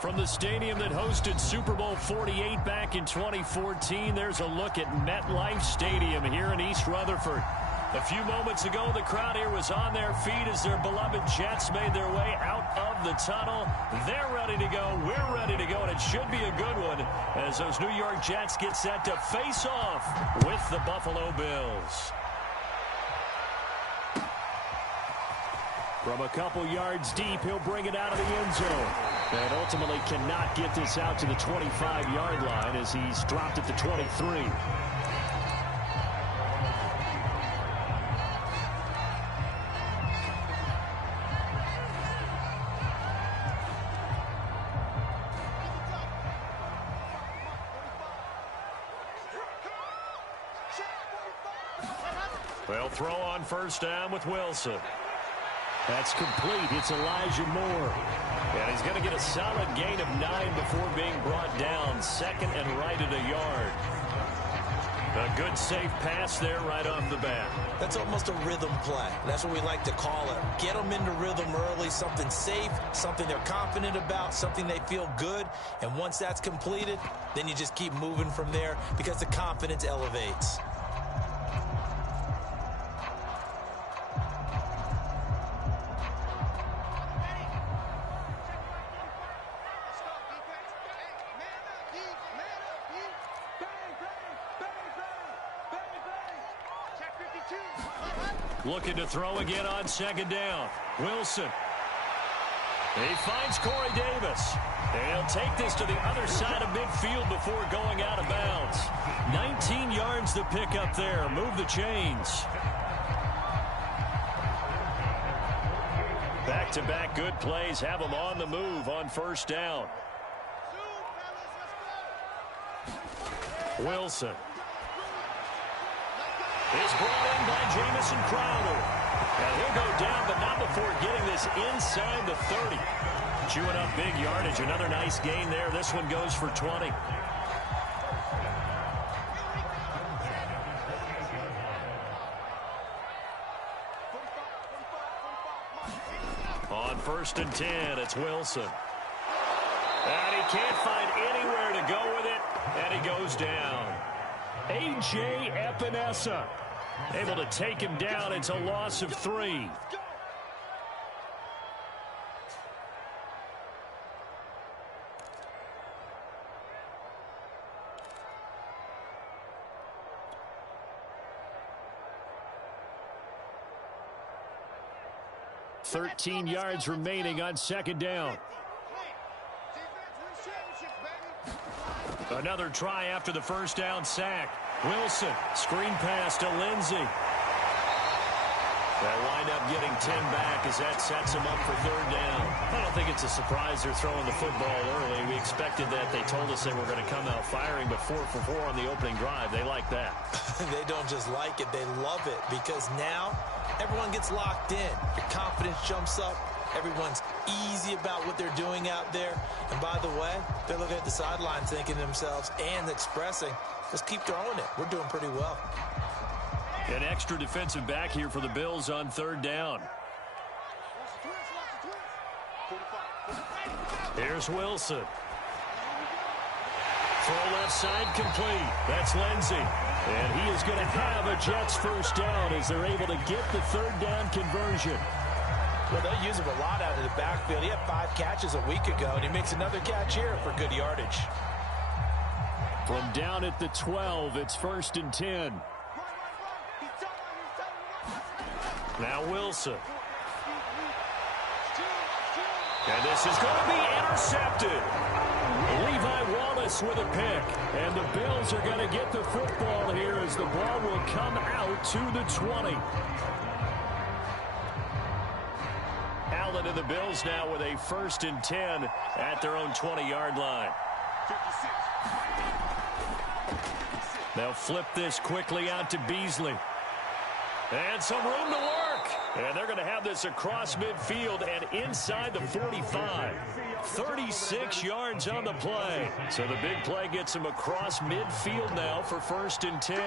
From the stadium that hosted Super Bowl 48 back in 2014, there's a look at MetLife Stadium here in East Rutherford. A few moments ago, the crowd here was on their feet as their beloved Jets made their way out of the tunnel. They're ready to go. We're ready to go, and it should be a good one as those New York Jets get set to face off with the Buffalo Bills. From a couple yards deep, he'll bring it out of the end zone. And ultimately cannot get this out to the 25-yard line as he's dropped at the 23. They'll throw on first down with Wilson. That's complete. It's Elijah Moore. And he's going to get a solid gain of 9 before being brought down. Second and right at a yard. A good safe pass there right off the bat. That's almost a rhythm play. That's what we like to call it. Get them into rhythm early, something safe, something they're confident about, something they feel good. And once that's completed, then you just keep moving from there because the confidence elevates. Looking to throw again on second down. Wilson. He finds Corey Davis. And he'll take this to the other side of midfield before going out of bounds. 19 yards to pick up there. Move the chains. Back-to-back good plays have them on the move on first down. Wilson. Is brought in by Jamison Crowder. And he'll go down, but not before getting this inside the 30. Chewing up big yardage. Another nice gain there. This one goes for 20. On first and 10, it's Wilson. And he can't find anywhere to go with it. And he goes down. A.J. Epinesa able to take him down. It's a loss of 3. Thirteen yards remaining on second down. Another try after the first down sack. Wilson, screen pass to Lindsey. They'll wind up getting 10 back as that sets them up for third down. I don't think it's a surprise they're throwing the football early. We expected that. They told us they were going to come out firing, but 4 for 4 on the opening drive. They like that. They don't just like it, they love it, because now everyone gets locked in. Your confidence jumps up. Everyone's easy about what they're doing out there. And by the way, they're looking at the sideline thinking to themselves and expressing, let's keep throwing it. We're doing pretty well. An extra defensive back here for the Bills on third down. Here's Wilson. Throw left side complete. That's Lindsey. And he is going to have a Jets first down as they're able to get the third down conversion. Well, they use him a lot out of the backfield. He had 5 catches a week ago, and he makes another catch here for good yardage. From down at the 12, it's first and 10. Now Wilson. And this is going to be intercepted. Levi Wallace with a pick. And the Bills are going to get the football here as the ball will come out to the 20. Allen and the Bills now with a first and 10 at their own 20-yard line. They'll flip this quickly out to Beasley. And some room to work. And they're going to have this across midfield and inside the 45. 36 yards on the play. So the big play gets him across midfield now for first and 10.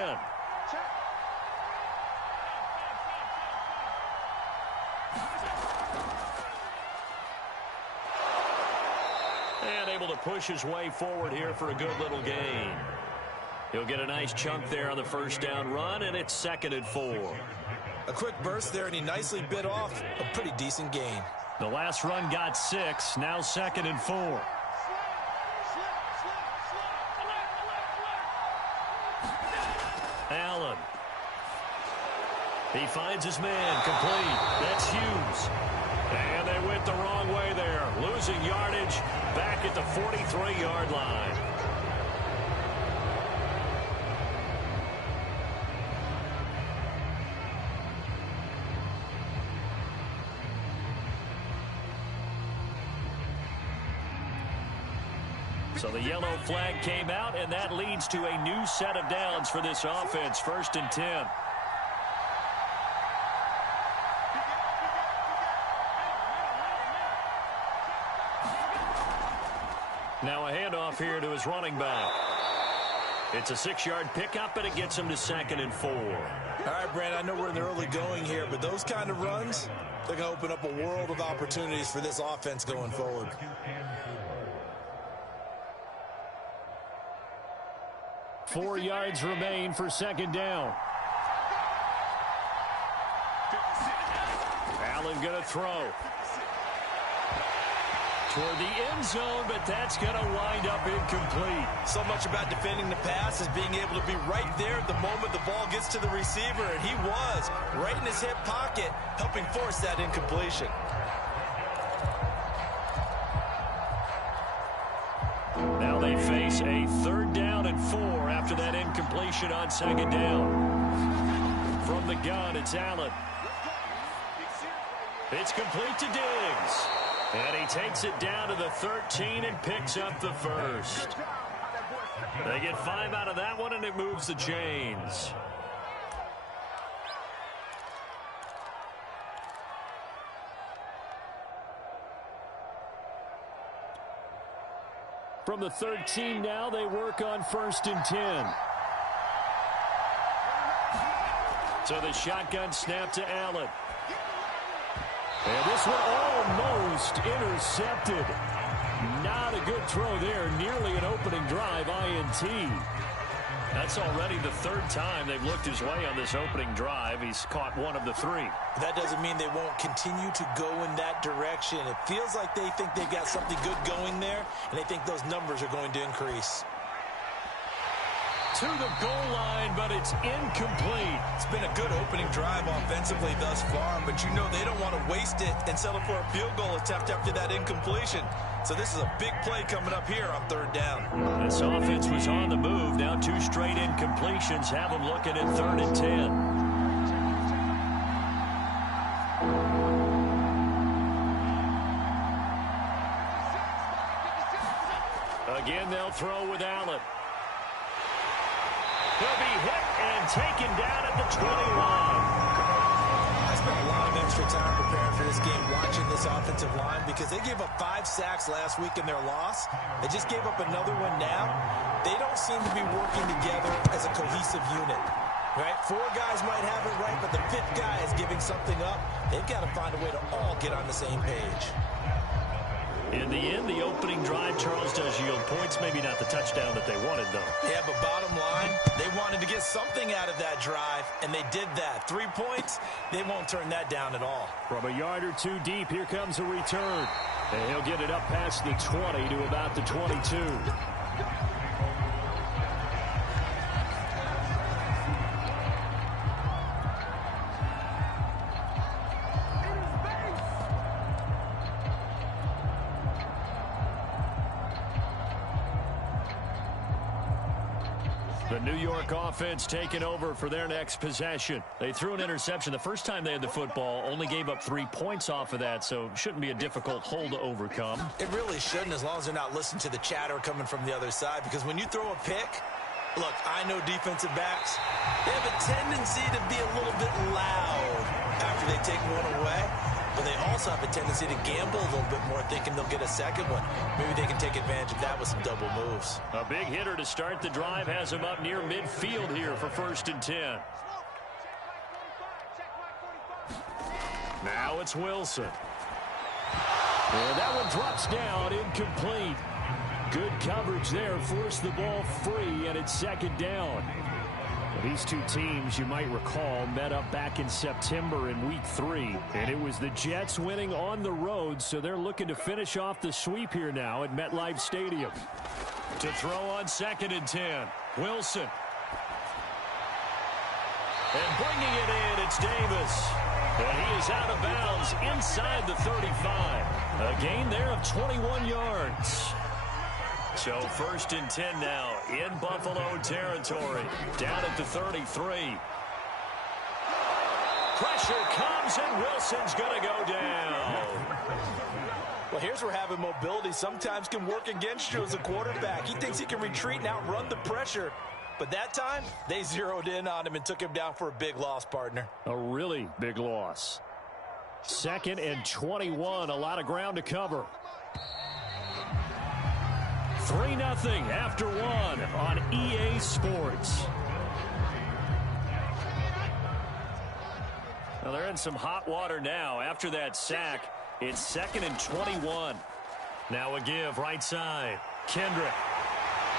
And able to push his way forward here for a good little gain. He'll get a nice chunk there on the first down run, and it's 2nd and 4. A quick burst there, and he nicely bit off a pretty decent gain. The last run got 6, now 2nd and 4. Allen. He finds his man, complete. That's Hughes. And they went the wrong way there, losing yardage back at the 43-yard line. So the yellow flag came out, and that leads to a new set of downs for this offense, 1st and 10. Now a handoff here to his running back. It's a 6-yard pickup, and it gets him to 2nd and 4. All right, Brand, I know we're in the early going here, but those kind of runs, they're going to open up a world of opportunities for this offense going forward. Four yards remain for 2nd down. Allen going to throw. Toward the end zone, but that's going to wind up incomplete. So much about defending the pass is being able to be right there at the moment the ball gets to the receiver, and he was right in his hip pocket, helping force that incompletion. Now they face a 3rd down and 4 after that incompletion on 2nd down. From the gun, it's Allen. It's complete to Diggs. And he takes it down to the 13 and picks up the first. They get 5 out of that one, and it moves the chains. From the 13 now, they work on 1st and 10. So the shotgun snap to Allen. And this one almost intercepted. Not a good throw there. Nearly an opening drive INT. That's already the 3rd time they've looked his way on this opening drive. He's caught 1 of the 3. That doesn't mean they won't continue to go in that direction. It feels like they think they've got something good going there, and they think those numbers are going to increase. To the goal line, but it's incomplete. It's been a good opening drive offensively thus far, but you know they don't want to waste it and settle for a field goal attempt after that incompletion. So this is a big play coming up here on 3rd down. This offense was on the move. Now 2 straight incompletions have them looking at 3rd and 10. Again, they'll throw with Allen. He'll be hit and taken down at the 21. I spent a lot of extra time preparing for this game, watching this offensive line, because they gave up 5 sacks last week in their loss. They just gave up another one now. They don't seem to be working together as a cohesive unit. Right? 4 guys might have it right, but the 5th guy is giving something up. They've got to find a way to all get on the same page. In the end, the opening drive, Charles, does yield points. Maybe not the touchdown that they wanted, though. Yeah, but bottom line, they wanted to get something out of that drive, and they did that. 3 points, they won't turn that down at all. From a yard or 2 deep, here comes a return. And he'll get it up past the 20 to about the 22. The New York offense taking over for their next possession. They threw an interception the first time they had the football, only gave up 3 points off of that, so shouldn't be a difficult hole to overcome. It really shouldn't, as long as they're not listening to the chatter coming from the other side, because when you throw a pick, look, I know defensive backs, they have a tendency to be a little bit loud after they take one away. But they also have a tendency to gamble a little bit more, thinking they'll get a second one. Maybe they can take advantage of that with some double moves. A big hitter to start the drive has him up near midfield here for 1st and 10. Now it's Wilson. And that one drops down, incomplete. Good coverage there. Forced the ball free, and it's second down. These two teams, you might recall, met up back in September in Week 3. And it was the Jets winning on the road, so they're looking to finish off the sweep here now at MetLife Stadium. To throw on 2nd and 10, Wilson. And bringing it in, it's Davis. And he is out of bounds inside the 35. A gain there of 21 yards. So 1st and 10 now in Buffalo territory. Down at the 33. Pressure comes, and Wilson's going to go down. Well, here's where having mobility sometimes can work against you as a quarterback. He thinks he can retreat and outrun the pressure. But that time, they zeroed in on him and took him down for a big loss, partner. A really big loss. 2nd and 21, a lot of ground to cover. 3-0 after 1 on EA Sports. Well, they're in some hot water now. After that sack, it's 2nd and 21. Now a give right side. Kendrick.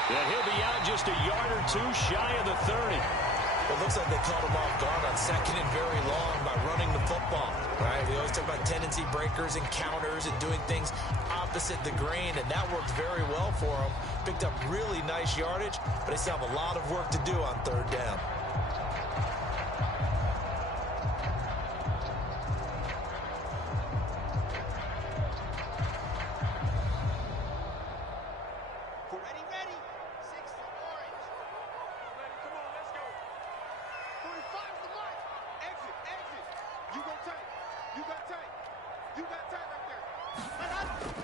And he'll be out just a yard or two shy of the 30. It looks like they caught him off guard on 2nd and very long by running the football. Right? We always talk about tendency breakers and counters and doing things opposite the grain, and that worked very well for him. Picked up really nice yardage, but they still have a lot of work to do on 3rd down.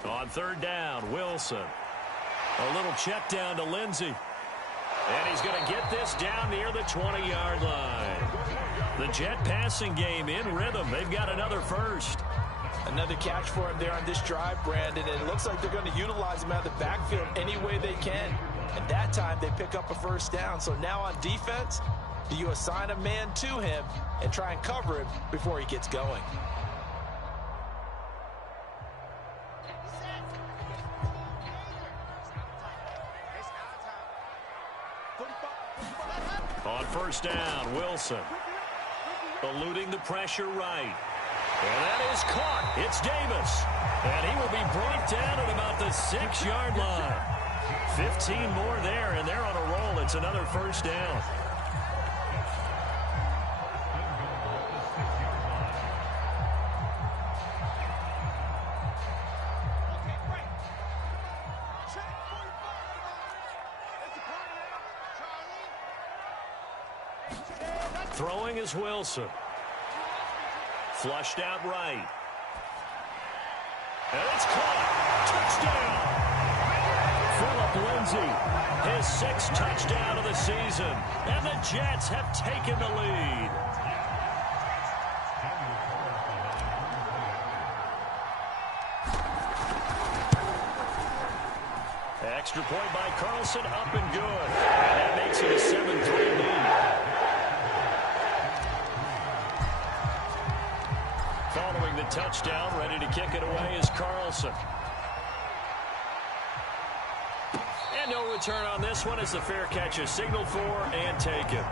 On 3rd down, Wilson. A little check down to Lindsey. And he's going to get this down near the 20-yard line. The Jet passing game in rhythm. They've got another first. Another catch for him there on this drive, Brandon. And it looks like they're going to utilize him out of the backfield any way they can. And that time they pick up a 1st down. So now on defense, do you assign a man to him and try and cover him before he gets going? On 1st down, Wilson. Eluding the pressure right. And that is caught. It's Davis. And he will be brought down at about the 6-yard line. 15 more there, and they're on a roll. It's another 1st down. Throwing is Wilson. Flushed out right. And it's caught. Touchdown. Phillip Lindsay, his 6th touchdown of the season. And the Jets have taken the lead. Extra point by Carlson, up and good. And that makes it a 7-3 lead. Following the touchdown, ready to kick it away is Carlson. And no return on this one as the fair catch is signaled for and taken.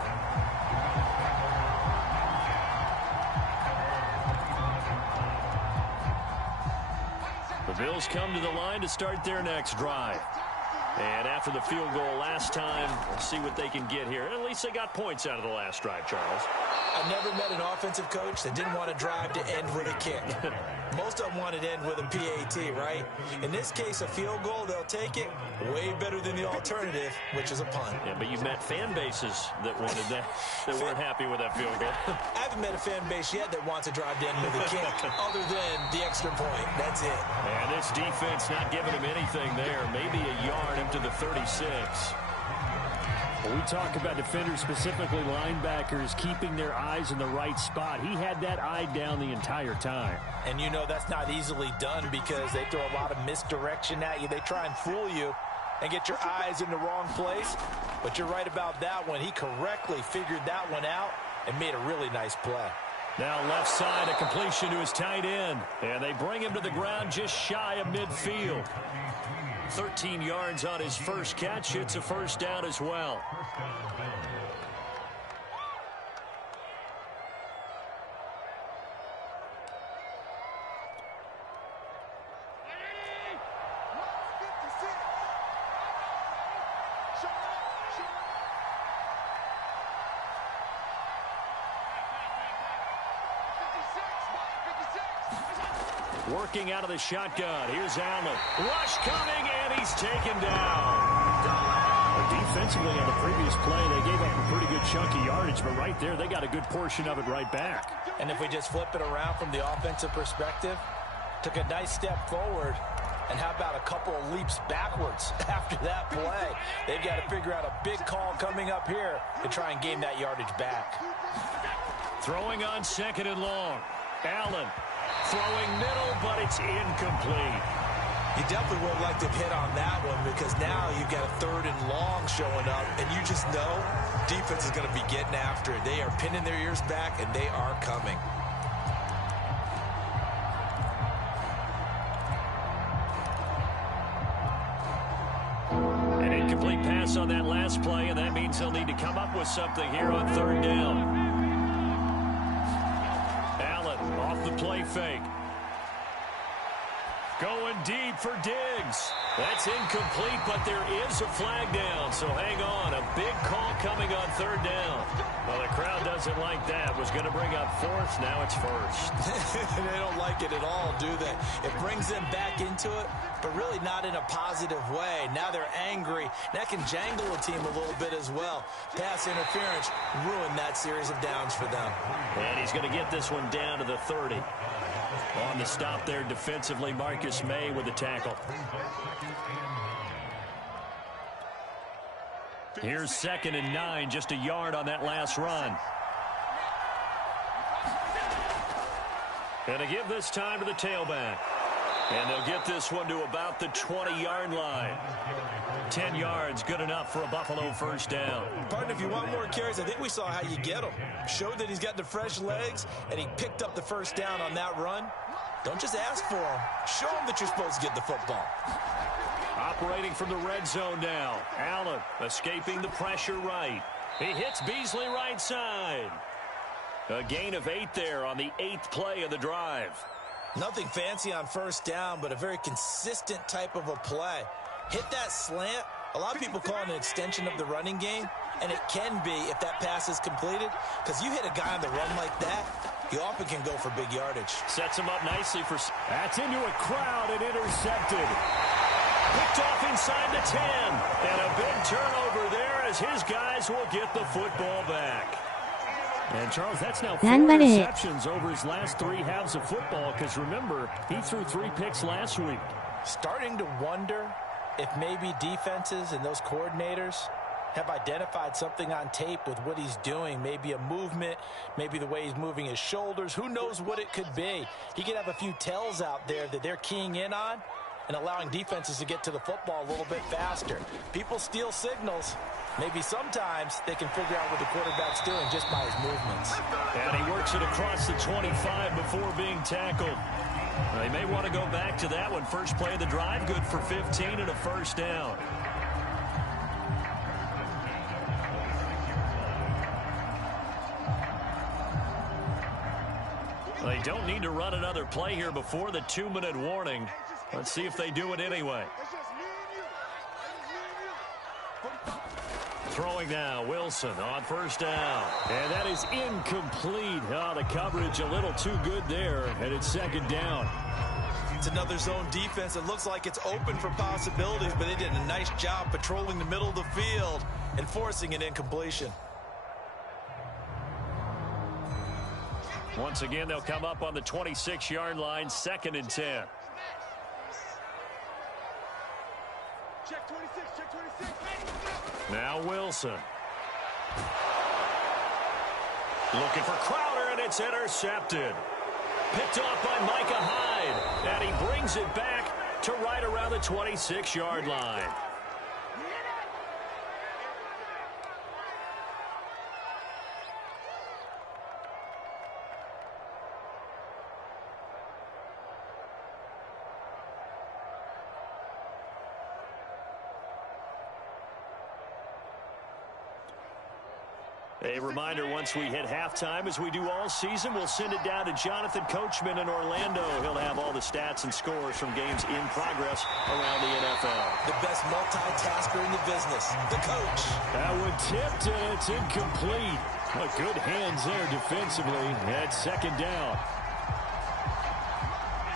The Bills come to the line to start their next drive. And after the field goal last time, we'll see what they can get here. At least they got points out of the last drive, Charles. I've never met an offensive coach that didn't want to drive to end with a kick. Most of them wanted to end with a PAT, right? In this case, a field goal, they'll take it. Way better than the alternative, which is a punt. Yeah, but you've met fan bases that wanted that, that weren't happy with that field goal. I haven't met a fan base yet that wants to drive to end with a kick, other than the extra point. That's it. And this defense not giving him anything there. Maybe a yard up to the 36. We talk about defenders, specifically linebackers, keeping their eyes in the right spot. He had that eye down the entire time. And you know that's not easily done because they throw a lot of misdirection at you. They try and fool you and get your eyes in the wrong place. But you're right about that one. He correctly figured that one out and made a really nice play. Now left side, a completion to his tight end. And they bring him to the ground just shy of midfield. 13 yards on his first catch. It's a first down as well. Working out of the shotgun. Here's Allen. Rush coming, and he's taken down. Defensively on the previous play, they gave up a pretty good chunk of yardage, but right there, they got a good portion of it right back. And if we just flip it around from the offensive perspective, took a nice step forward, and how about a couple of leaps backwards after that play? They've got to figure out a big call coming up here to try and gain that yardage back. Throwing on 2nd and long. Allen. Throwing middle, but it's incomplete. You definitely would like to hit on that one because now you've got a 3rd and long showing up, and you just know defense is going to be getting after it. They are pinning their ears back, and they are coming. An incomplete pass on that last play, and that means they'll need to come up with something here on 3rd down. Off the play fake. Going deep for Diggs. That's incomplete, but there is a flag down, so hang on. A big call coming on 3rd down. Well, the crowd doesn't like that. Was going to bring up 4th. Now it's 1st. They don't like it at all, do they? It brings them back into it, but really not in a positive way. Now they're angry. That can jangle a team a little bit as well. Pass interference ruined that series of downs for them. And he's going to get this one down to the 30. On the stop there defensively, Marcus May with the tackle. Here's 2nd and 9, just a yard on that last run. And to give this time to the tailback. And they'll get this one to about the 20-yard line. 10 yards, good enough for a Buffalo first down. Partner, if you want more carries, I think we saw how you get them. Showed that he's got the fresh legs, and he picked up the first down on that run. Don't just ask for him. Show him that you're supposed to get the football. Operating from the red zone now. Allen escaping the pressure right. He hits Beasley right side. A gain of 8 there on the 8th play of the drive. Nothing fancy on first down, but a very consistent type of a play. Hit that slant. A lot of people call it an extension of the running game, and it can be if that pass is completed, because you hit a guy on the run like that, you often can go for big yardage. Sets him up nicely for... That's into a crowd and intercepted. Picked off inside the 10. And a big turnover there as his guys will get the football back. And Charles, that's now 4 interceptions over his last 3 halves of football, because remember, he threw 3 picks last week. Starting to wonder if maybe defenses and those coordinators have identified something on tape with what he's doing. Maybe a movement, maybe the way he's moving his shoulders. Who knows what it could be? He could have a few tells out there that they're keying in on and allowing defenses to get to the football a little bit faster. People steal signals. Maybe sometimes they can figure out what the quarterback's doing just by his movements. And he works it across the 25 before being tackled. They may want to go back to that one. First play of the drive, good for 15 and a first down. They don't need to run another play here before the 2-minute warning. Let's see if they do it anyway. Throwing now, Wilson on first down. And that is incomplete. Oh, the coverage a little too good there, and it's 2nd down. It's another zone defense. It looks like it's open for possibilities, but they did a nice job patrolling the middle of the field and forcing an incompletion. Once again, they'll come up on the 26-yard line, 2nd and 10. Check 26, check 26. Now Wilson. Looking for Crowder, and it's intercepted. Picked off by Micah Hyde, and he brings it back to right around the 26-yard line. A reminder, once we hit halftime, as we do all season, we'll send it down to Jonathan Coachman in Orlando. He'll have all the stats and scores from games in progress around the NFL. The best multitasker in the business, the coach. That one tipped, and it's incomplete. But good hands there defensively at second down.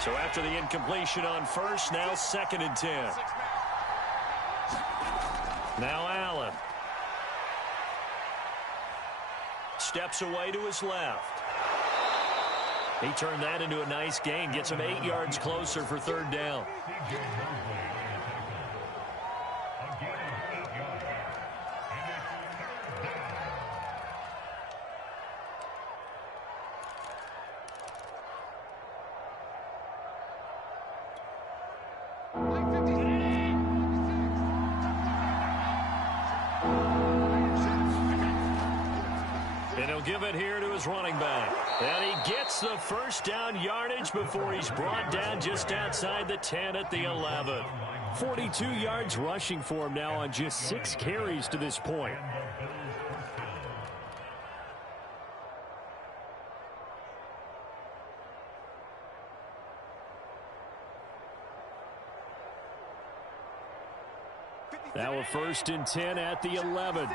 So after the incompletion on first, now 2nd and 10. Now Allen. Steps away to his left. He turned that into a nice gain. Gets him 8 yards closer for 3rd down. Give it here to his running back. And he gets the 1st down yardage before he's brought down just outside the 10 at the 11. 42 yards rushing for him now on just 6 carries to this point. Now a 1st and 10 at the 11.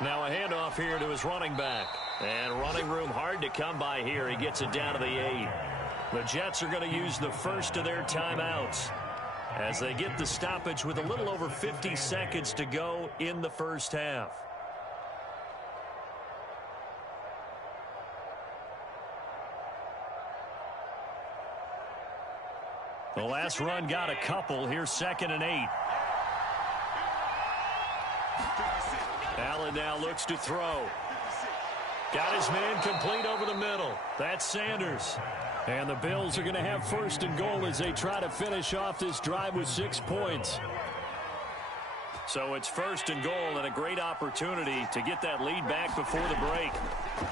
Now a handoff here to his running back. And running room hard to come by here. He gets it down to the 8. The Jets are going to use the first of their timeouts as they get the stoppage with a little over 50 seconds to go in the first half. The last run got a couple. Here's 2nd and 8. Allen now looks to throw. Got his man complete over the middle. That's Sanders. And the Bills are going to have 1st and goal as they try to finish off this drive with 6 points. So it's 1st and goal and a great opportunity to get that lead back before the break.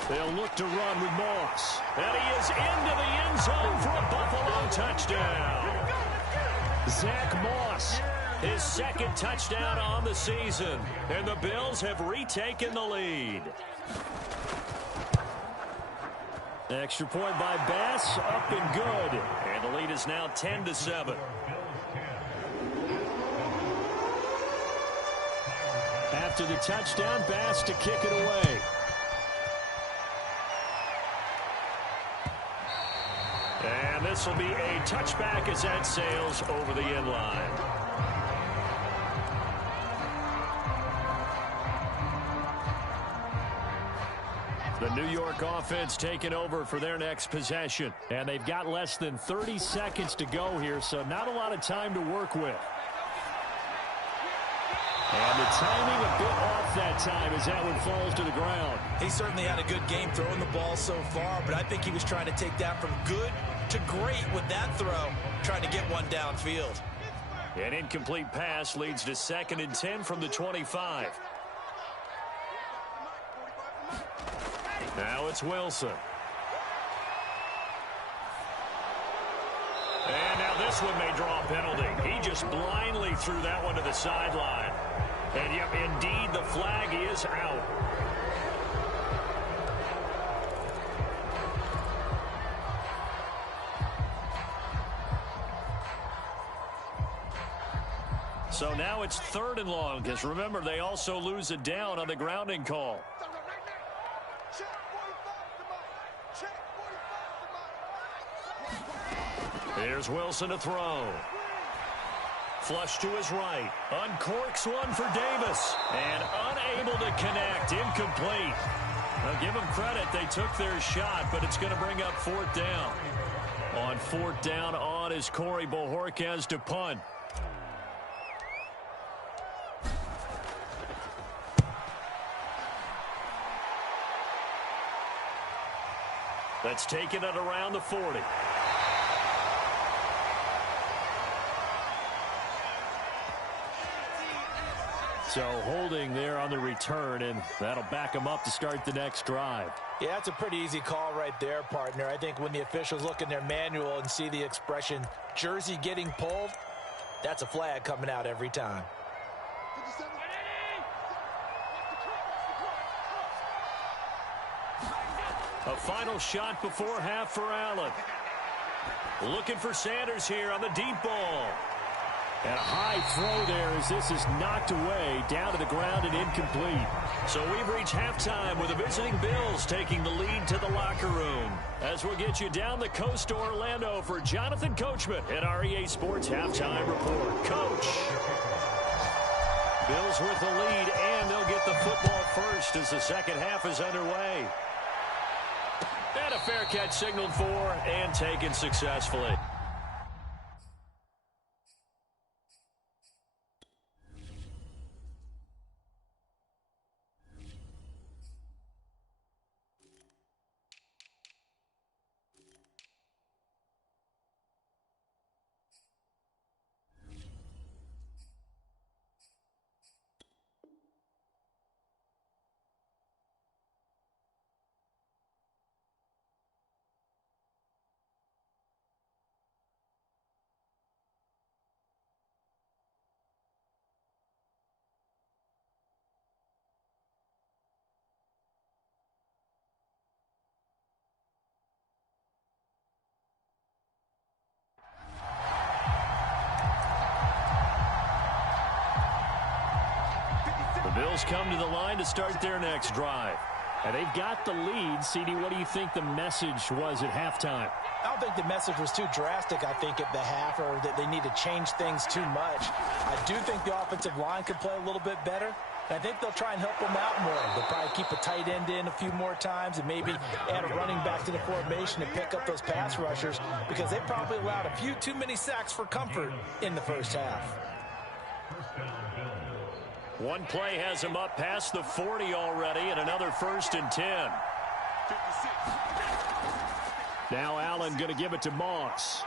They'll look to run with Moss. And he is into the end zone for a Buffalo touchdown. Zach Moss. His 2nd touchdown on the season. And the Bills have retaken the lead. Extra point by Bass, up and good. And the lead is now 10-7. After the touchdown, Bass to kick it away. And this will be a touchback as that sails over the end line. The New York offense taking over for their next possession. And they've got less than 30 seconds to go here, so not a lot of time to work with. And the timing a bit off that time as that one falls to the ground. He certainly had a good game throwing the ball so far, but I think he was trying to take that from good to great with that throw, trying to get one downfield. An incomplete pass leads to 2nd and 10 from the 25. Now it's Wilson. And now this one may draw a penalty. He just blindly threw that one to the sideline. And yep, indeed, the flag is out. So now it's 3rd and long, because remember, they also lose a down on the grounding call. Here's Wilson to throw. Flush to his right. Uncorks one for Davis. And unable to connect. Incomplete. Now give them credit. They took their shot, but it's going to bring up 4th down. On 4th down on is Corey Bojorquez to punt. That's taking it around the 40. So holding there on the return, and that'll back them up to start the next drive. Yeah, that's a pretty easy call right there, partner. I think when the officials look in their manual and see the expression jersey getting pulled, that's a flag coming out every time. A final shot before half for Allen. Looking for Sanders here on the deep ball. And a high throw there as this is knocked away, down to the ground and incomplete. So we've reached halftime with the visiting Bills taking the lead to the locker room. As we'll get you down the coast to Orlando for Jonathan Coachman at our EA Sports Halftime Report. Coach. Bills with the lead, and they'll get the football first as the second half is underway. And a fair catch signaled for and taken successfully. Bills come to the line to start their next drive. And they've got the lead. CD, what do you think the message was at halftime? I don't think the message was too drastic, I think, at the half, or that they need to change things too much. I do think the offensive line could play a little bit better. I think they'll try and help them out more. They'll probably keep a tight end in a few more times and maybe add a running back to the formation and pick up those pass rushers, because they probably allowed a few too many sacks for comfort in the first half. One play has him up past the 40 already, and another 1st and 10. Now Allen going to give it to Moss.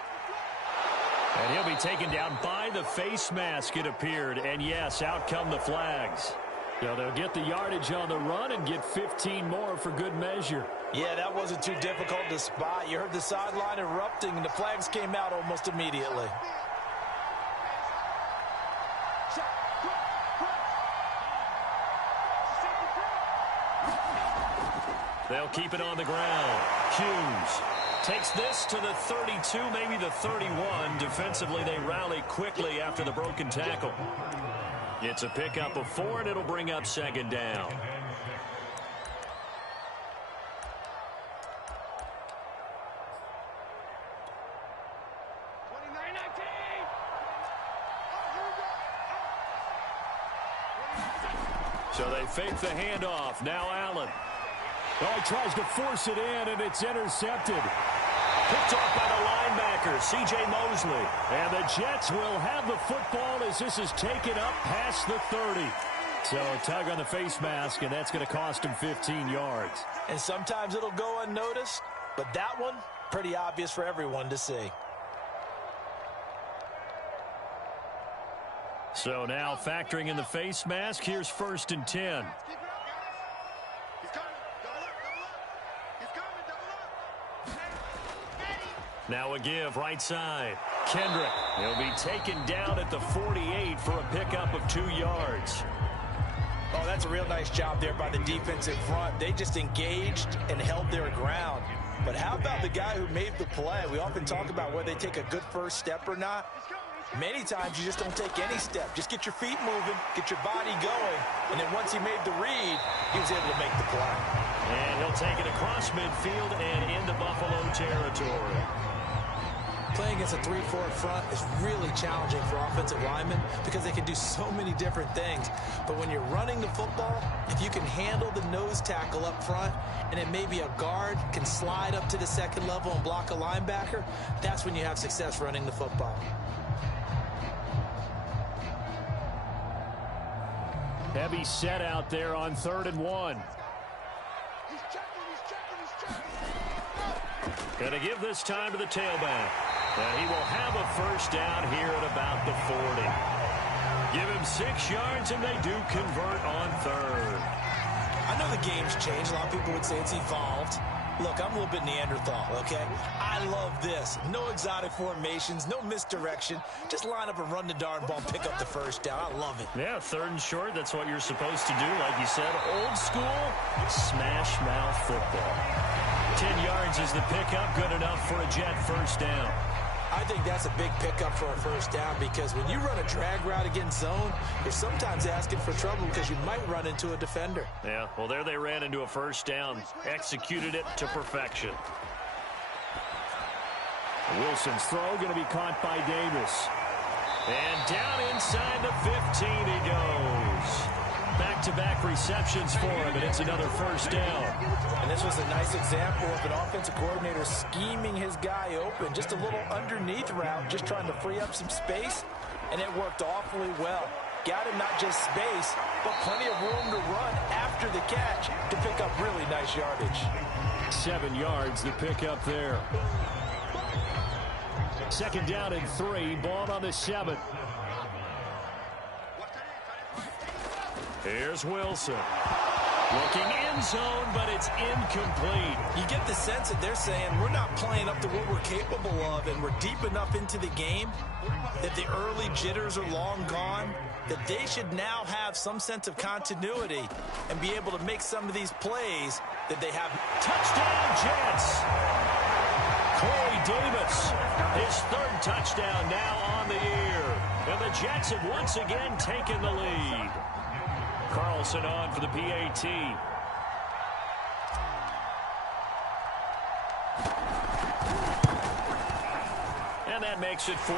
And he'll be taken down by the face mask, it appeared. And yes, out come the flags. So they'll get the yardage on the run and get 15 more for good measure. Yeah, that wasn't too difficult to spot. You heard the sideline erupting, and the flags came out almost immediately. They'll keep it on the ground. Hughes takes this to the 32, maybe the 31. Defensively, they rally quickly after the broken tackle. It's a pickup of 4, and it'll bring up 2nd down. So they fake the handoff. Now Allen. Oh, he tries to force it in, and it's intercepted. Picked off by the linebacker, C.J. Mosley. And the Jets will have the football as this is taken up past the 30. So a tug on the face mask, and that's going to cost him 15 yards. And sometimes it'll go unnoticed, but that one, pretty obvious for everyone to see. So now factoring in the face mask, here's 1st and 10. Now a give right side. Kendrick. He'll be taken down at the 48 for a pickup of 2 yards. Oh, that's a real nice job there by the defensive front. They just engaged and held their ground. But how about the guy who made the play? We often talk about whether they take a good first step or not. Many times you just don't take any step. Just get your feet moving, get your body going, and then once he made the read, he was able to make the play. And he'll take it across midfield and into Buffalo territory. Playing against a 3-4 front is really challenging for offensive linemen because they can do so many different things. But when you're running the football, if you can handle the nose tackle up front, and then maybe a guard can slide up to the second level and block a linebacker, that's when you have success running the football. Heavy set out there on 3rd and 1. Going to give this time to the tailback. And he will have a 1st down here at about the 40. Give him 6 yards, and they do convert on 3rd. I know the game's changed. A lot of people would say it's evolved. Look, I'm a little bit Neanderthal, okay? I love this. No exotic formations, no misdirection. Just line up and run the darn ball and pick up the 1st down. I love it. Yeah, 3rd and short, that's what you're supposed to do. Like you said, old school, smash mouth football. 10 yards is the pickup. Good enough for a Jet first down. I think that's a big pickup for a first down because when you run a drag route against zone, you're sometimes asking for trouble because you might run into a defender. Yeah, well, there they ran into a first down. Executed it to perfection. Wilson's throw going to be caught by Davis. And down inside the 15 he goes. Back-to-back receptions for him, and it's another first down. And this was a nice example of an offensive coordinator scheming his guy open. Just a little underneath route, just trying to free up some space, and it worked awfully well. Got him not just space, but plenty of room to run after the catch to pick up really nice yardage. 7 yards, the pickup there. Second down and 3, ball on the 7. Here's Wilson. Looking end zone, but it's incomplete. You get the sense that they're saying we're not playing up to what we're capable of, and we're deep enough into the game that the early jitters are long gone, that they should now have some sense of continuity and be able to make some of these plays that they have. Touchdown, Jets. Corey Davis, his third touchdown now on the year. And the Jets have once again taken the lead. Carlson on for the PAT. And that makes it 14-10.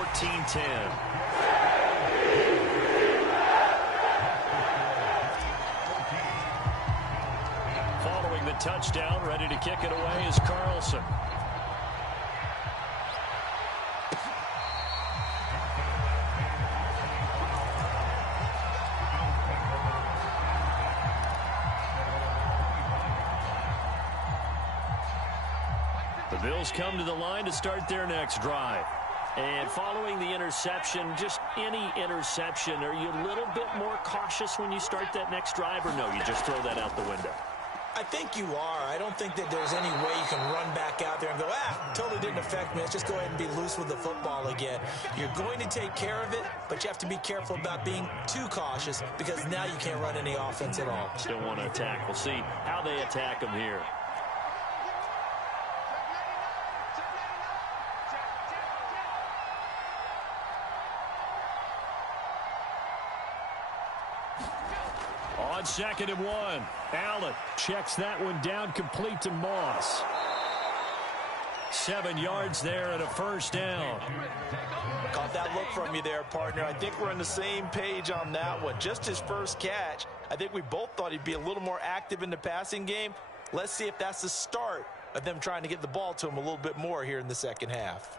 Following the touchdown, ready to kick it away is Carlson. The Bills come to the line to start their next drive. And following the interception, just any interception, are you a little bit more cautious when you start that next drive, or no, you just throw that out the window? I think you are. I don't think that there's any way you can run back out there and go, totally didn't affect me. Let's just go ahead and be loose with the football again. You're going to take care of it, but you have to be careful about being too cautious because now you can't run any offense at all. Still want to attack. We'll see how they attack them here. On 2nd and 1, Allen checks that one down, complete to Moss. 7 yards there and a first down. Caught that look from you there, partner. I think we're on the same page on that one. Just his first catch. I think we both thought he'd be a little more active in the passing game. Let's see if that's the start of them trying to get the ball to him a little bit more here in the second half.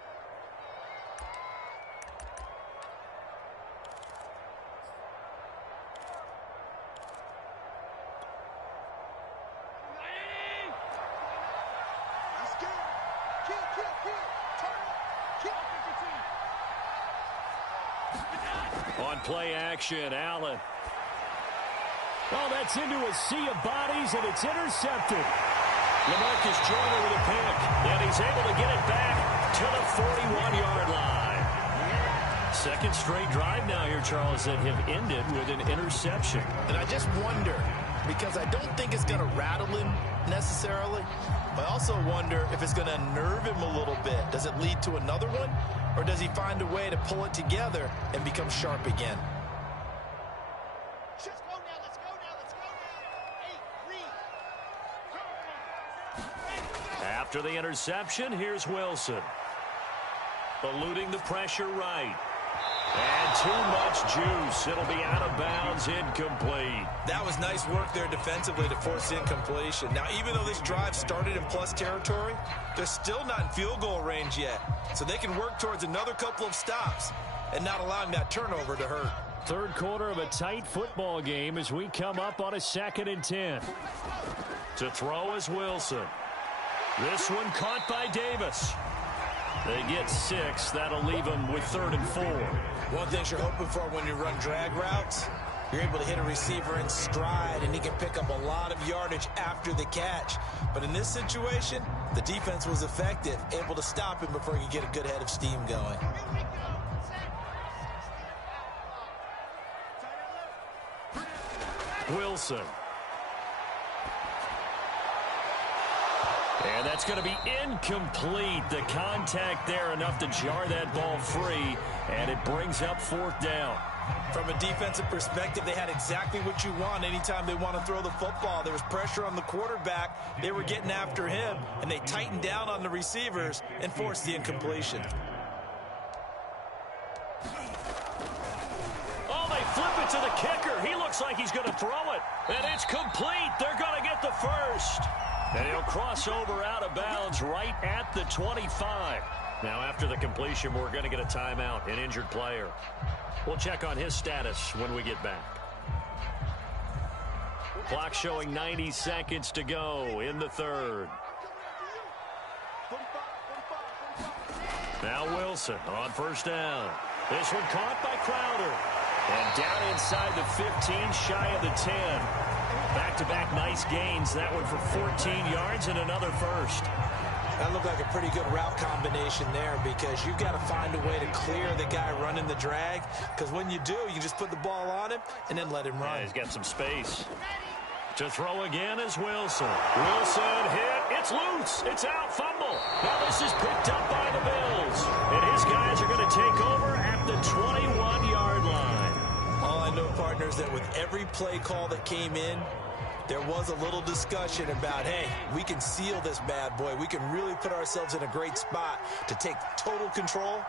On play action, Allen. Oh, that's into a sea of bodies, and it's intercepted. LaMarcus Joyner with a pick, and he's able to get it back to the 41-yard line. Second straight drive now here, Charles, that have ended with an interception. And I just wonder, because I don't think it's going to rattle him necessarily, but I also wonder if it's going to unnerve him a little bit. Does it lead to another one? Or does he find a way to pull it together and become sharp again? Let's go now, let's go now, let's go now. After the interception, here's Wilson. Eluding the pressure right. And too much juice. It'll be out of bounds, incomplete. That was nice work there defensively to force incompletion. Now, even though this drive started in plus territory, they're still not in field goal range yet. So they can work towards another couple of stops and not allowing that turnover to hurt. Third quarter of a tight football game as we come up on a 2nd and 10. To throw is Wilson. This one caught by Davis. They get 6. That'll leave them with 3rd and 4. One thing you're hoping for when you run drag routes, you're able to hit a receiver in stride, and he can pick up a lot of yardage after the catch. But in this situation, the defense was effective, able to stop him before he could get a good head of steam going. Wilson. And that's going to be incomplete. The contact there enough to jar that ball free, and it brings up 4th down. From a defensive perspective, they had exactly what you want anytime they want to throw the football. There was pressure on the quarterback. They were getting after him, and they tightened down on the receivers and forced the incompletion. Oh, they flip it to the kicker. He looks like he's going to throw it, and it's complete. They're going to get the first. And he'll cross over out of bounds right at the 25. Now, after the completion, we're going to get a timeout, an injured player. We'll check on his status when we get back. Clock showing 90 seconds to go in the 3rd. Now Wilson on 1st down. This one caught by Crowder. And down inside the 15, shy of the 10. Back-to-back nice gains. That one for 14 yards and another first. That looked like a pretty good route combination there because you've got to find a way to clear the guy running the drag, because when you do, you just put the ball on him and then let him run. Yeah, he's got some space. To throw again is Wilson. Wilson hit. It's loose. It's out. Fumble. Now this is picked up by the Bills. And his guys are going to take over at the 21-yard line. All I know, partners, that with every play call that came in, there was a little discussion about, hey, we can seal this bad boy. We can really put ourselves in a great spot to take total control,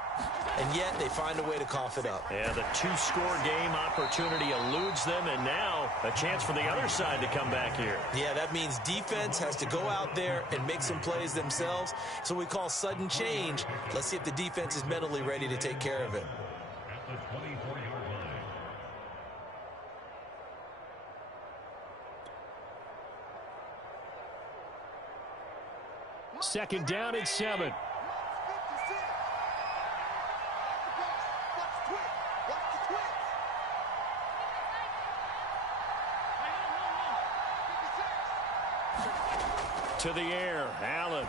and yet they find a way to cough it up. Yeah, the 2-score game opportunity eludes them, and now a chance for the other side to come back here. Yeah, that means defense has to go out there and make some plays themselves. So we call sudden change. Let's see if the defense is mentally ready to take care of it. Second down and 7. To the air, Allen.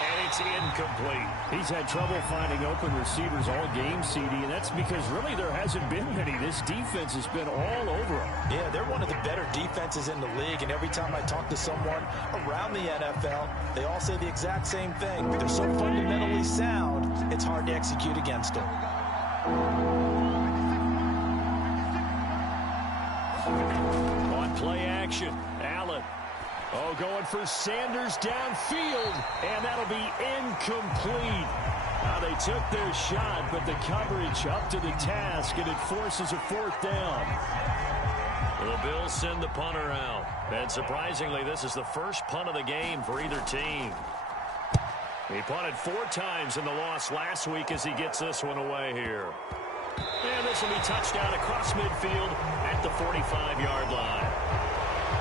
And it's incomplete. He's had trouble finding open receivers all game, CD, and that's because really there hasn't been many. This defense has been all over them. Yeah, they're one of the better defenses in the league, and every time I talk to someone around the NFL, they all say the exact same thing. They're so fundamentally sound, it's hard to execute against them. On play action, Allen. Oh, going for Sanders downfield, and that'll be incomplete. Now they took their shot, but the coverage up to the task, and it forces a 4th down. The Bills send the punter out, and surprisingly, this is the first punt of the game for either team. He punted 4 times in the loss last week as he gets this one away here. And this will be touchdown across midfield at the 45-yard line.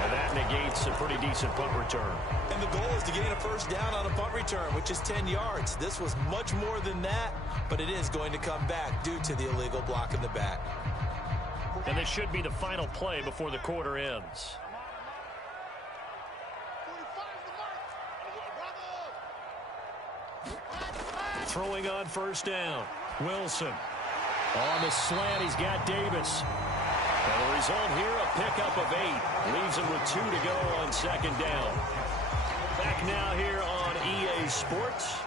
And that negates a pretty decent punt return. And the goal is to gain a first down on a punt return, which is 10 yards. This was much more than that, but it is going to come back due to the illegal block in the back. And this should be the final play before the quarter ends. Throwing on 1st down. Wilson. On the slant, he's got Davis. And the result here, a pickup of 8. Leaves him with 2 to go on 2nd down. Back now here on EA Sports.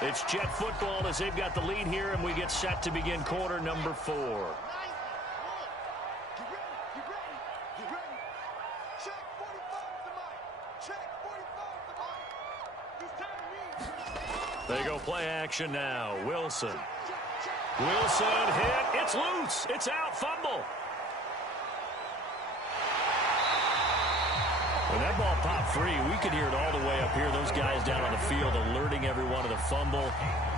It's Jet football as they've got the lead here, and we get set to begin quarter number 4. They go play action now. Wilson. Wilson hit. It's loose. It's out. Fumble. When that ball popped free, we could hear it all the way up here. Those guys down on the field alerting everyone of the fumble.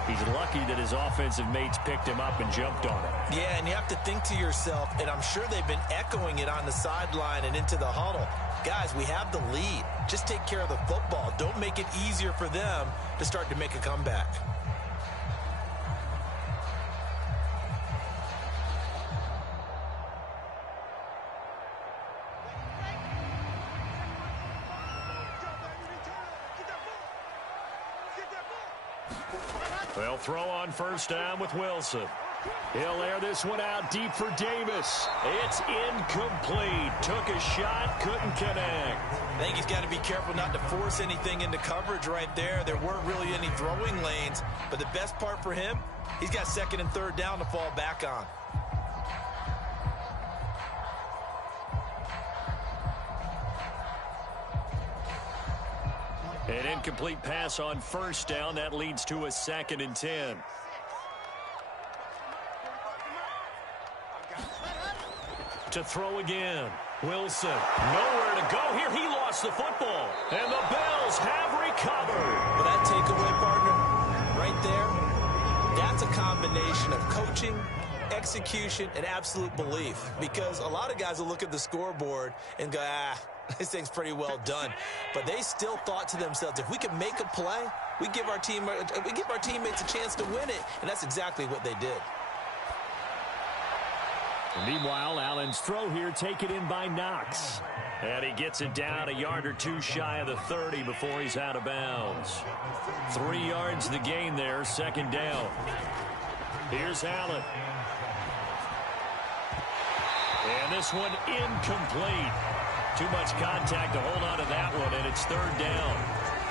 He's lucky that his offensive mates picked him up and jumped on it. Yeah, and you have to think to yourself, and I'm sure they've been echoing it on the sideline and into the huddle. Guys, we have the lead. Just take care of the football. Don't make it easier for them to start to make a comeback. They'll throw on 1st down with Wilson. He'll air this one out deep for Davis. It's incomplete. Took a shot, couldn't connect. I think he's got to be careful not to force anything into coverage right there. There weren't really any throwing lanes, but the best part for him, he's got second and third down to fall back on. An incomplete pass on first down. That leads to a 2nd and 10. To throw again. Wilson. Nowhere to go here. He lost the football. And the Bills have recovered. But that takeaway, partner, right there, that's a combination of coaching, execution, and absolute belief. Because a lot of guys will look at the scoreboard and go, this thing's pretty well done. But they still thought to themselves, if we can make a play, we give our teammates a chance to win it. And that's exactly what they did. Meanwhile, Allen's throw here taken in by Knox. And he gets it down a yard or two shy of the 30 before he's out of bounds. 3 yards the gain there, 2nd down. Here's Allen. And this one incomplete. Too much contact to hold on to that one, and it's 3rd down.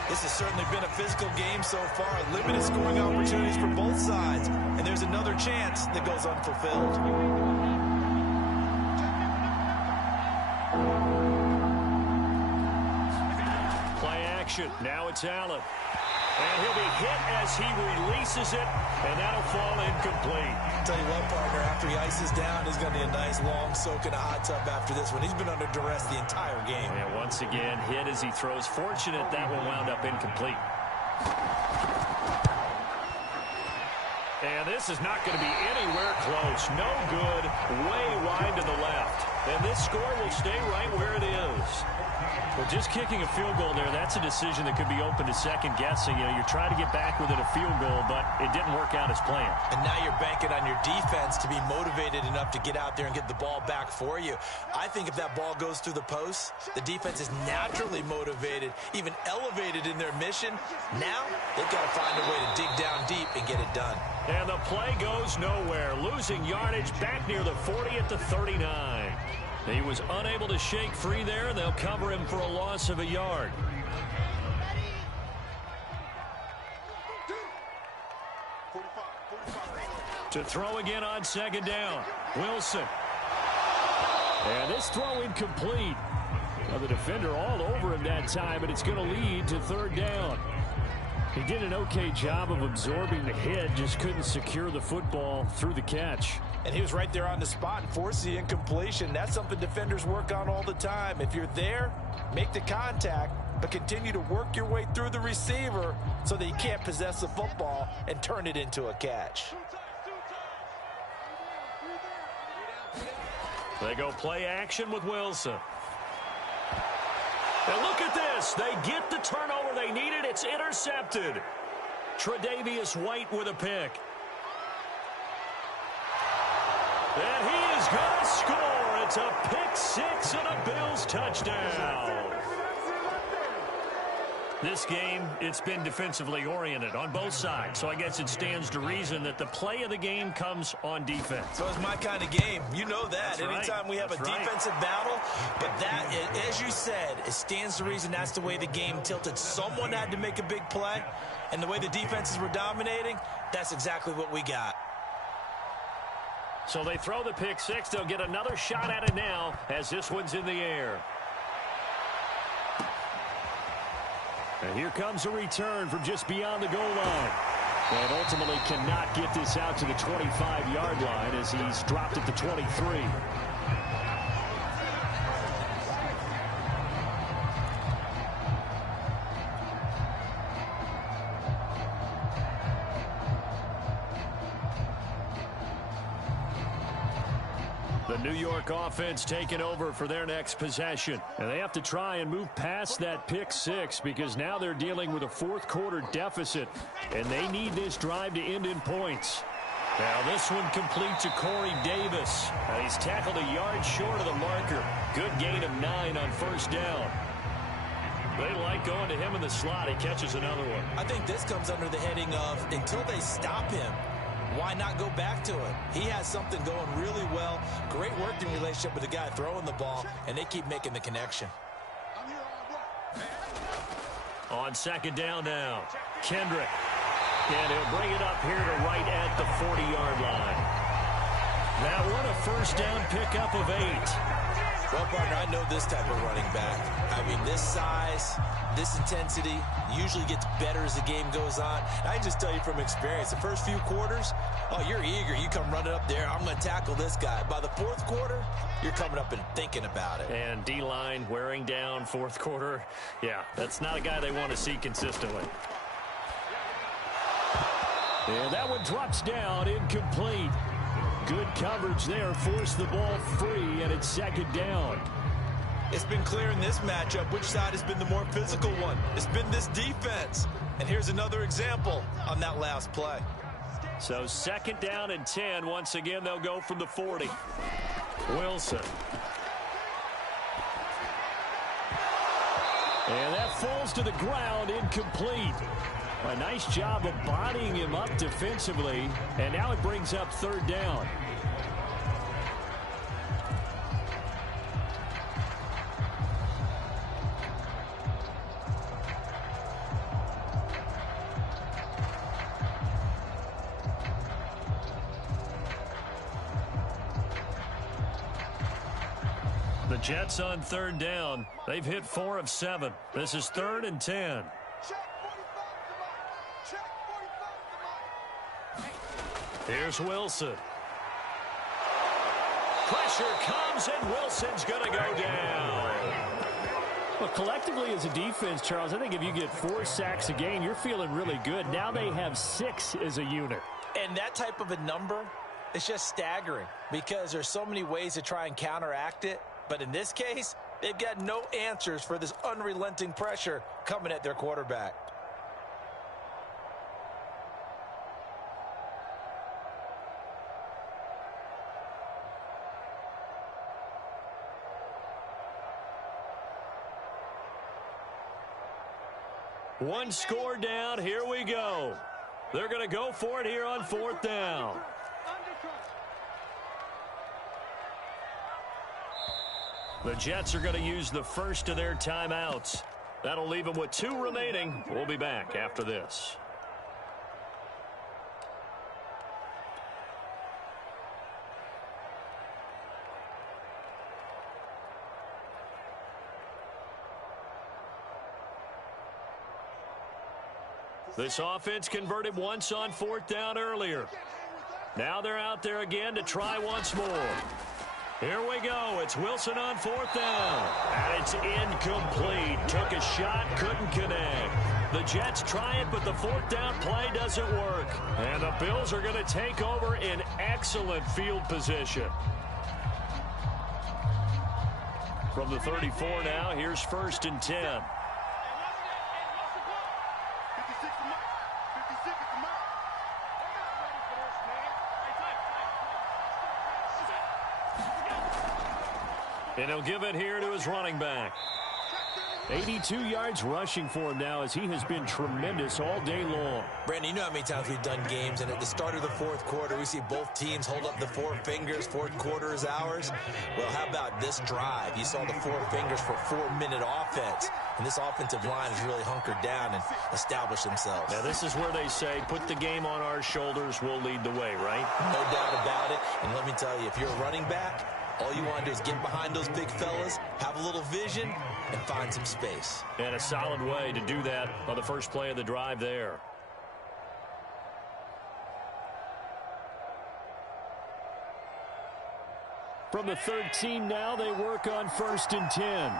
This has certainly been a physical game so far. Limited scoring opportunities for both sides. And there's another chance that goes unfulfilled. Now it's Allen. And he'll be hit as he releases it, and that'll fall incomplete. Tell you what, partner, after he ices down, he's going to need a nice long soak in a hot tub after this one. He's been under duress the entire game. And once again, hit as he throws. Fortunate that one wound up incomplete. And this is not going to be anywhere close. No good. Way wide to the left. And this score will stay right where it is. Well, just kicking a field goal there, that's a decision that could be open to second guessing. You know, you're trying to get back within a field goal, but it didn't work out as planned. And now you're banking on your defense to be motivated enough to get out there and get the ball back for you. I think if that ball goes through the post, the defense is naturally motivated, even elevated in their mission. Now they've got to find a way to dig down deep and get it done. And the play goes nowhere. Losing yardage back near the 40 at the 39. He was unable to shake free there, and they'll cover him for a loss of a yard. To throw again on 2nd down. Wilson. And this throw incomplete. Well, the defender all over him that time, but it's going to lead to 3rd down. He did an okay job of absorbing the hit, just couldn't secure the football through the catch. And he was right there on the spot and forced the incompletion. That's something defenders work on all the time. If you're there, make the contact, but continue to work your way through the receiver so that you can't possess the football and turn it into a catch. They go play action with Wilson. And look at this. They get the turnover they needed. It's intercepted. Tre'Davious White with a pick. And he is going to score. It's a pick six and a Bills touchdown. This game, it's been defensively oriented on both sides, so I guess it stands to reason that the play of the game comes on defense. So it's my kind of game. You know that. That's Anytime right. we have That's a right. defensive battle, but that, as you said, it stands to reason that's the way the game tilted. Someone had to make a big play, and the way the defenses were dominating, that's exactly what we got. So they throw the pick six. They'll get another shot at it now as this one's in the air. And here comes a return from just beyond the goal line. And ultimately cannot get this out to the 25-yard line as he's dropped at the 23. The New York offense taking over for their next possession. And they have to try and move past that pick six because now they're dealing with a fourth-quarter deficit. And they need this drive to end in points. Now this one complete to Corey Davis. And he's tackled a yard short of the marker. Good gain of 9 on first down. They like going to him in the slot. He catches another one. I think this comes under the heading of until they stop him, why not go back to it? He has something going really well. Great working relationship with the guy throwing the ball, and they keep making the connection. On second down now, Kendrick. And he'll bring it up here to right at the 40-yard line. That one, a first down pickup of 8. Well, partner, I know this type of running back. I mean, this size, this intensity usually gets better as the game goes on. And I can just tell you from experience, the first few quarters, oh, you're eager. You come running up there, I'm going to tackle this guy. By the fourth quarter, you're coming up and thinking about it. And D-line wearing down fourth quarter. Yeah, that's not a guy they want to see consistently. And that one drops down, incomplete. Good coverage there, forced the ball free, and it's second down. It's been clear in this matchup which side has been the more physical one. It's been this defense. And here's another example on that last play. So second down and 10. Once again, they'll go from the 40. Wilson. And that falls to the ground, incomplete. A nice job of bodying him up defensively, and now it brings up third down. The Jets on third down. They've hit 4 of 7. This is 3rd and 10. Here's Wilson. Pressure comes, and Wilson's going to go down. Well, collectively as a defense, Charles, I think if you get 4 sacks a game, you're feeling really good. Now they have 6 as a unit. And that type of a number is just staggering because there's so many ways to try and counteract it. But in this case, they've got no answers for this unrelenting pressure coming at their quarterback. One score down. Here we go. They're going to go for it here on 4th down. The Jets are going to use the first of their timeouts. That'll leave them with 2 remaining. We'll be back after this. This offense converted once on 4th down earlier. Now they're out there again to try once more. Here we go. It's Wilson on 4th down. And it's incomplete. Took a shot, couldn't connect. The Jets try it, but the 4th down play doesn't work. And the Bills are going to take over in excellent field position. From the 34 now, here's 1st and 10. And he'll give it here to his running back. 82 yards rushing for him now as he has been tremendous all day long. Brandon, you know how many times we've done games, and at the start of the 4th quarter, we see both teams hold up the 4 fingers. 4th quarter is ours. Well, how about this drive? You saw the 4 fingers for 4-minute offense, and this offensive line has really hunkered down and established themselves. Now, this is where they say, put the game on our shoulders, we'll lead the way, right? No doubt about it, and let me tell you, if you're a running back, all you want to do is get behind those big fellas, have a little vision, and find some space. And a solid way to do that on the first play of the drive there. From the 13 now, they work on 1st and 10.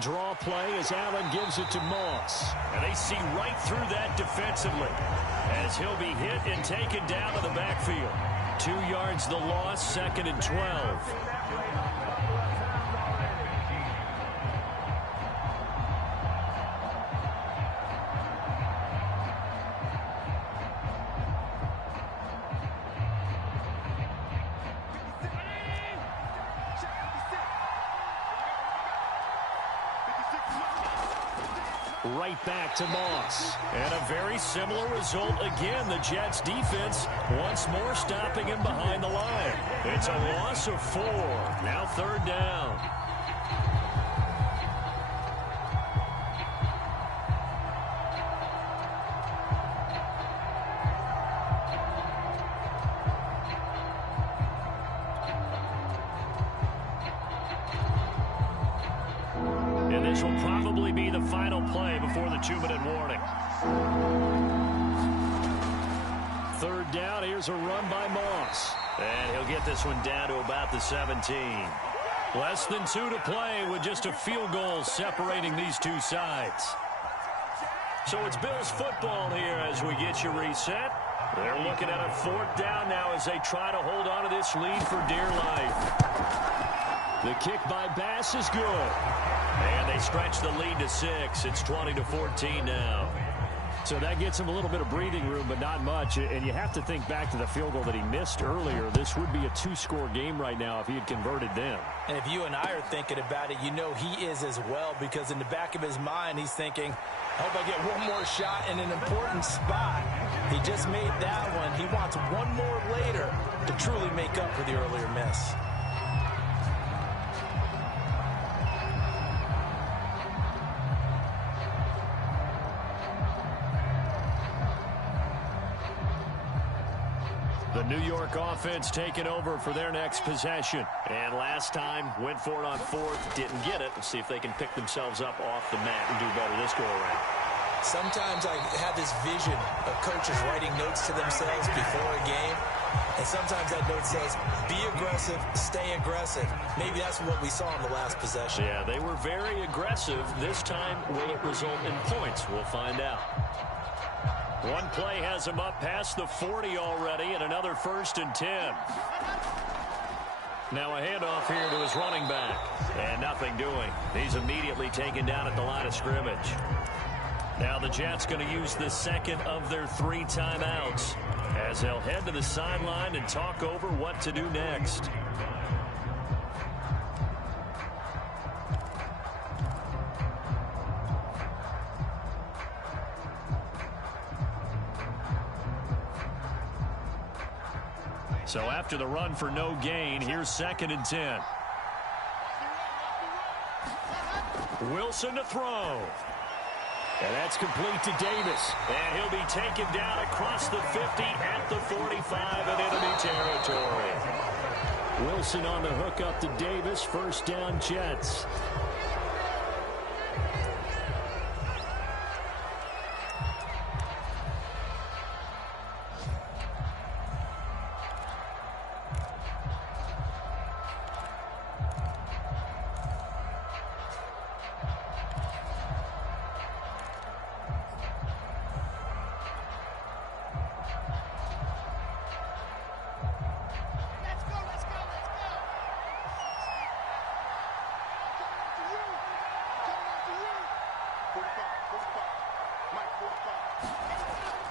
Draw play as Allen gives it to Moss. And they see right through that defensively as he'll be hit and taken down to the backfield. 2 yards the loss, 2nd and 12. right back to Moss. And a very similar result again. The Jets defense once more stopping him behind the line. It's a loss of 4. Now 3rd down. And this will probably be the final play before the 2-minute warning. 3rd down. Here's a run by Moss. And he'll get this one down to about the 17. Less than 2 to play with just a field goal separating these two sides. So it's Bills football here as we get you reset. They're looking at a 4th down now as they try to hold on to this lead for dear life. The kick by Bass is good. And they stretch the lead to 6. It's 20-14 now. So that gets him a little bit of breathing room, but not much. And you have to think back to the field goal that he missed earlier. This would be a 2-score game right now if he had converted them. And if you and I are thinking about it, you know he is as well, because in the back of his mind, he's thinking, I hope I get one more shot in an important spot. He just made that one. He wants one more later to truly make up for the earlier miss. The New York offense taking over for their next possession. And last time, went for it on 4th, didn't get it. Let's see if they can pick themselves up off the mat and do better this go-around. Sometimes I have this vision of coaches writing notes to themselves before a game. And sometimes that note says, be aggressive, stay aggressive. Maybe that's what we saw in the last possession. Yeah, they were very aggressive. This time, will it result in points? We'll find out. One play has him up past the 40 already, and another 1st and 10. Now a handoff here to his running back. And nothing doing. He's immediately taken down at the line of scrimmage. Now the Jets going to use the 2nd of their 3 timeouts as they'll head to the sideline and talk over what to do next. So after the run for no gain, here's 2nd and 10. Wilson to throw. And that's complete to Davis. And he'll be taken down across the 50 at the 45 in enemy territory. Wilson on the hook up to Davis. 1st down, Jets.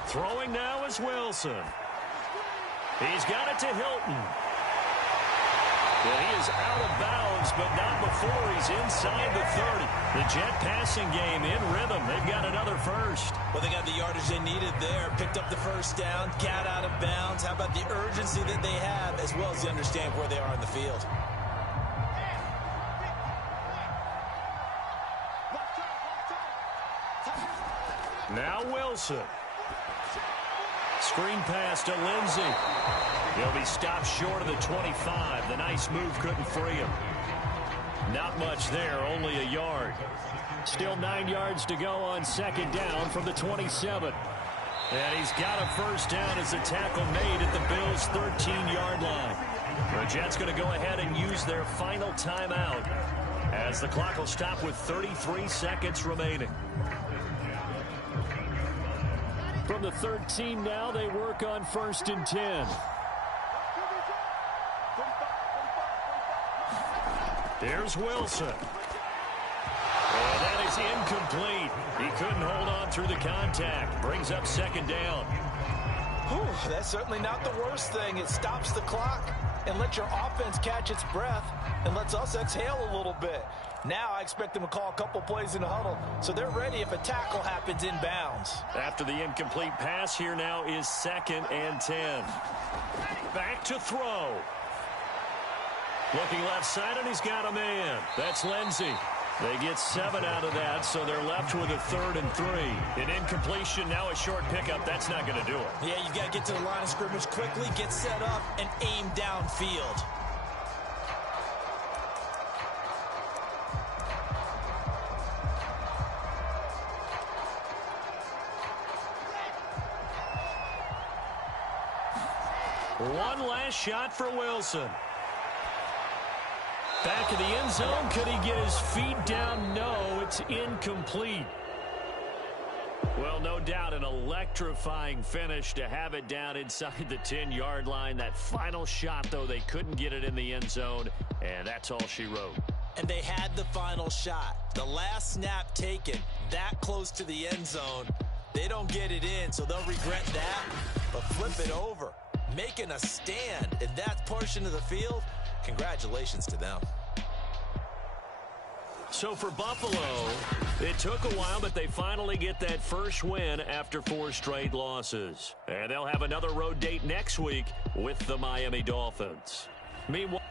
Throwing now is Wilson. He's got it to Hilton. Well, he is out of bounds, but not before he's inside the 30. The Jet passing game in rhythm. They've got another 1st. Well, they got the yardage they needed there. Picked up the 1st down, got out of bounds. How about the urgency that they have, as well as the understand where they are in the field? Now Wilson. Screen pass to Lindsey. He'll be stopped short of the 25. The nice move couldn't free him. Not much there, only a yard. Still 9 yards to go on 2nd down from the 27. And he's got a 1st down as the tackle made at the Bills' 13-yard line. The Jets going to go ahead and use their final timeout as the clock will stop with 33 seconds remaining. From the 13 now, they work on 1st and 10. Here's Wilson. And that is incomplete. He couldn't hold on through the contact. Brings up 2nd down. Whew, that's certainly not the worst thing. It stops the clock, and let your offense catch its breath and lets us exhale a little bit. Now I expect them to call a couple plays in the huddle, so they're ready if a tackle happens inbounds. After the incomplete pass, here now is 2nd and 10. Back to throw. Looking left side, and he's got a man. That's Lindsey. They get 7 out of that, so they're left with a 3rd and 3. An incompletion, now a short pickup. That's not going to do it. Yeah, you got to get to the line of scrimmage quickly, get set up, and aim downfield. One last shot for Wilson. Back in the end zone. Could he get his feet down? No, it's incomplete. Well, no doubt an electrifying finish to have it down inside the 10-yard line. That final shot, though, they couldn't get it in the end zone, and that's all she wrote. And they had the final shot. The last snap taken that close to the end zone. They don't get it in, so they'll regret that, but flip it over. Making a stand in that portion of the field, congratulations to them. So for Buffalo, it took a while, but they finally get that first win after 4 straight losses. And they'll have another road date next week with the Miami Dolphins. Meanwhile,